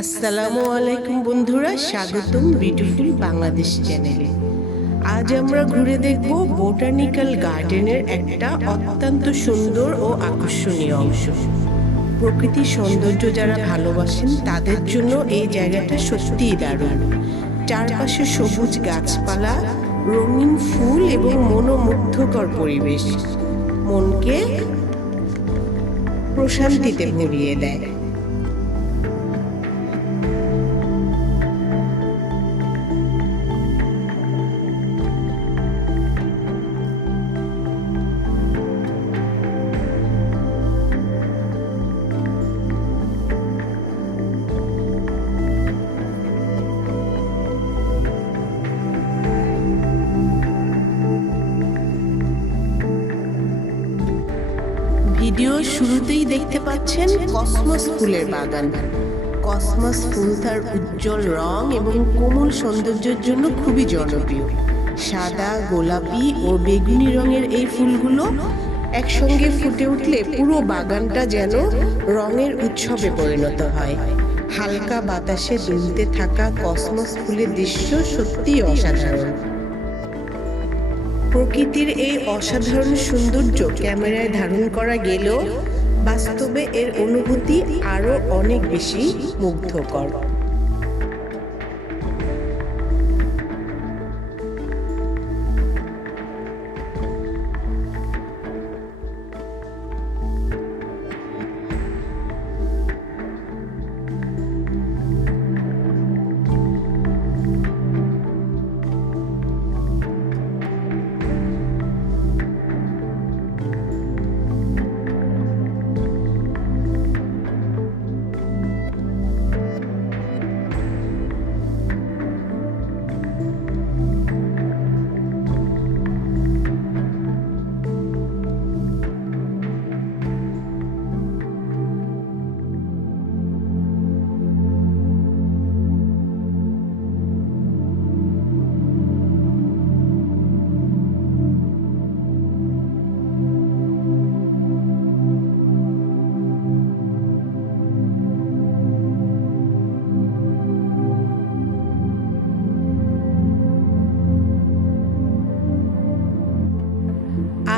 আসসালামু আলাইকুম বন্ধুরা, স্বাগতম বিউটিফুল বাংলাদেশ চ্যানেলে। আজ আমরা ঘুরে দেখব বোটানিক্যাল গার্ডেনের একটা অত্যন্ত সুন্দর ও আকর্ষণীয় অংশ। প্রকৃতির সৌন্দর্য যারা ভালোবাসেন তাদের জন্য এই জায়গাটা সত্যিই দারুণ। চারপাশে সবুজ গাছপালা, রঙিন ফুল এবং মনোমুগ্ধকর পরিবেশ মনকে প্রশান্তিতে ভরিয়ে দেয়। ভিডিও শুরুতেই দেখতে পাচ্ছেন কসমস ফুলের বাগান। কসমস ফুল তার উজ্জ্বল রং এবং কোমল সৌন্দর্যের জন্য খুবই জনপ্রিয়। সাদা, গোলাপি ও বেগুনি রঙের এই ফুলগুলো একসঙ্গে ফুটে উঠলে পুরো বাগানটা যেন রঙের উৎসবে পরিণত হয়। হালকা বাতাসে দুলতে থাকা কসমস ফুলের দৃশ্য সত্যিই অসাধারণ। প্রকৃতির এই অসাধারণ সৌন্দর্য ক্যামেরায় ধারণ করা গেলেও বাস্তবে এর অনুভূতি আরো অনেক বেশি মুগ্ধকর।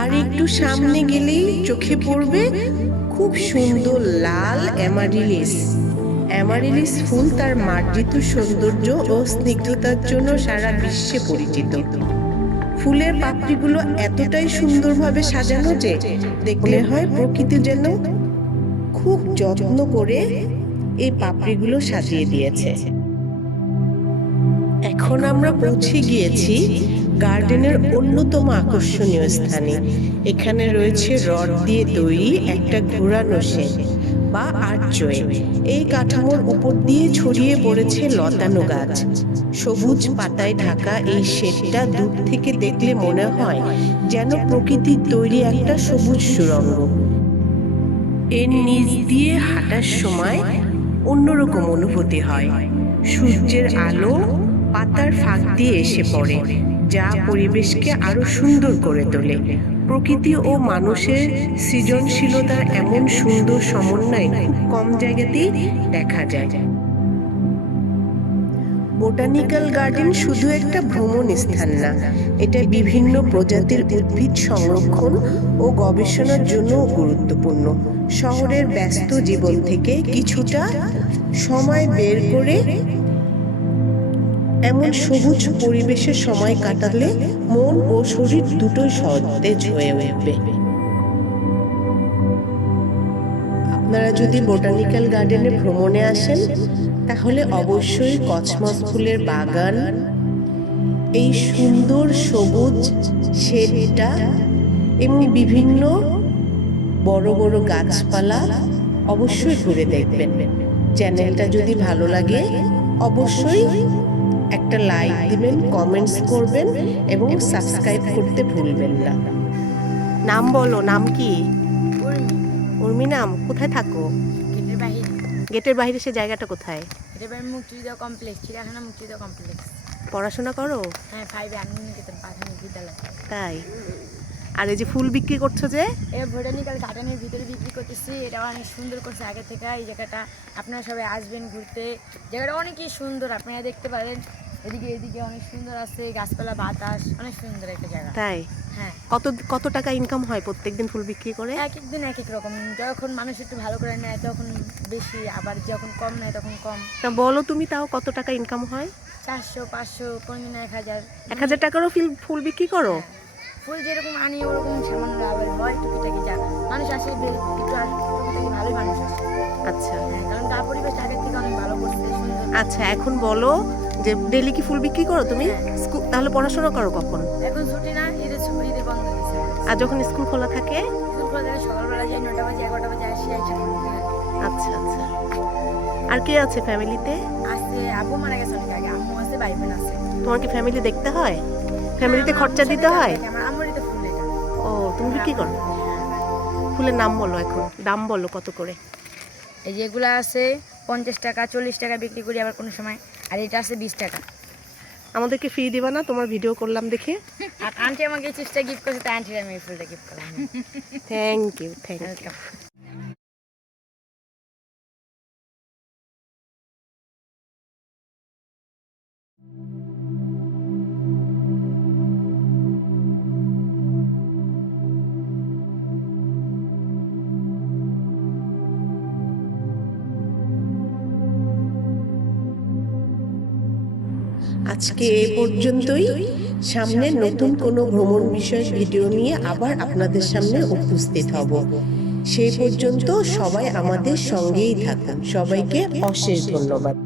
আর একটু সামনে গেলেই চোখে পড়বে খুব সুন্দর লাল অ্যামারিলিস। অ্যামারিলিস ফুল তার মার্জিত সৌন্দর্য ও স্নিগ্ধতার জন্য সারা বিশ্বে পরিচিত। ফুলের পাপড়িগুলো এতটাই সুন্দরভাবে সাজানো যে দেখলে হয় প্রকৃতি যেন খুব যত্ন করে এই পাপড়িগুলো সাজিয়ে দিয়েছে। এখন আমরা পৌঁছে গিয়েছি গার্ডেনের অন্যতম আকর্ষণীয় স্থানে। এখানে রয়েছে রড দিয়ে তৈরি একটা ঘোরানো শেড বা আর্চওয়ে। এই কাঠামোর উপর দিয়ে ছড়িয়ে পড়েছে লতানো গাছ। সবুজ পাতায় ঢাকা এই শেডটা দূর থেকে দেখলে মনে হয় যেন প্রকৃতির তৈরি একটা সবুজ সুড়ঙ্গ। এর নিচ দিয়ে হাঁটার সময় অন্যরকম অনুভূতি হয়। সূর্যের আলো পাতার ফাঁক দিয়ে এসে পড়ে, যা পরিবেশকে আরো সুন্দর করে তোলে। প্রকৃতি ও মানুষের সৃজনশীলতার এমন সুন্দর সমন্বয় খুব কম জায়গাতেই দেখা যায়। বোটানিক্যাল গার্ডেন শুধু একটা ভ্রমণ স্থান না, এটা বিভিন্ন প্রজাতির উদ্ভিদ সংরক্ষণ ও গবেষণার জন্য গুরুত্বপূর্ণ। শহরের ব্যস্ত জীবন থেকে কিছুটা সময় বের করে এমন সবুজ পরিবেশে সময় কাটালে মন ও শরীর দুটোই সতেজ হয়ে উঠবে। আপনারা যদি বোটানিক্যাল গার্ডেনে ভ্রমণে আসেন তাহলে অবশ্যই কসমস ফুলের বাগান, এই সুন্দর সবুজ শেডটা এবং বিভিন্ন বড় বড় গাছপালা অবশ্যই ঘুরে দেখবেন। চ্যানেলটা যদি ভালো লাগে অবশ্যই একটা লাইক দিবেন, কমেন্টস করবেন এবং সাবস্ক্রাইব করতে ভুলবেন না। নাম বলো, নাম কি? উর্মি নাম। কোথায় থাকো? গেটের বাইরে। গেটের বাইরে সে জায়গাটা কোথায়? গেটের বাইরে মুক্তিযুদ্ধ কমপ্লেক্স, চিড়িয়াখানা মুক্তিযুদ্ধ কমপ্লেক্স। পড়াশোনা করো? হ্যাঁ, 5 আনন্দিত প্রাথমিক বিদ্যালয়। তাই আর এই যে ফুল বিক্রি করছো যে, এই বোটানিক্যাল গার্ডেনের ভিতরে বিক্রি করতেছি। এটা অনেক সুন্দর করছে আগে থেকে। এই জায়গাটা আপনারা সবাই আসবেন ঘুরতে। জায়গাটা অনেকই সুন্দর, আপনারা দেখতে পারেন। এদিকে অনেক সুন্দর আছে, গাছপালা, বাতাস, অনেক সুন্দর একটা জায়গা। তাই? হ্যাঁ। কত টাকা ইনকাম হয় প্রত্যেকদিন ফুল বিক্রি করে? এক এক দিন এক এক রকম। যখন মানুষ একটু ভালো করে নেয় তখন বেশি, আবার যখন কম নেয় তখন কম। তা বলো তুমি, তাও কত টাকা ইনকাম হয়? 400, 500, কোন দিন 1000। 1000 টাকারও ফুল বিক্রি করো? ফুল যেরকম আনি ওরকম সামান্য লাভ হয়, টুকিটাকি যা মানুষ আসে একটু আর টুকিটাকি ভালোই মানুষ আসে। আচ্ছা হ্যাঁ, কারণ গা পরিবেশ আগের থেকে অনেক ভালো করছে, সুন্দর। আচ্ছা, এখন বলো যে ডেলি কি ফুল বিক্রি করো তুমি? হ্যাঁ। তাহলে পড়াশোনা করো কখন? এখন ছুটি না, ঈদে বন্ধ দিছে। আর যখন স্কুল খোলা থাকে? স্কুল খোলা থাকে সকালবেলা যাই, 9টা বাজে 11টা বাজে আসি, আইসা আচ্ছা আচ্ছা। আর কে আছে ফ্যামিলিতে? আসছে। আব্বু মারা গেছে অনেক আগে, আম্মু আছে, ভাই বোন আছে। তোমার কি ফ্যামিলি দেখতে হয়? ফ্যামিলিতে খরচা দিতে হয়? আমার আম্মুরই তো ফুল এটা। ও, তুমি বিক্রি করো? ফুলের নাম বলো, এখন দাম বলো কত করে? এই যেগুলো আছে 50 টাকা, 40 টাকা বিক্রি করি আবার কোনো সময়। আর এটা আছে 20 টাকা। আমাদেরকে ফ্রি দিবা না? তোমার ভিডিও করলাম দেখে। আর আন্টি আমাকে এই চিপসটা গিফট করেছে, তাই আন্টির আমি এই ফুলটা গিফট করলাম। Thank you. ওয়েলকাম। আজকে এ পর্যন্তই। সামনে নতুন কোনো ভ্রমণ বিষয়ক ভিডিও নিয়ে আবার আপনাদের সামনে উপস্থিত হব। সেই পর্যন্ত সবাই আমাদের সঙ্গেই থাকুন। সবাইকে অশেষ ধন্যবাদ।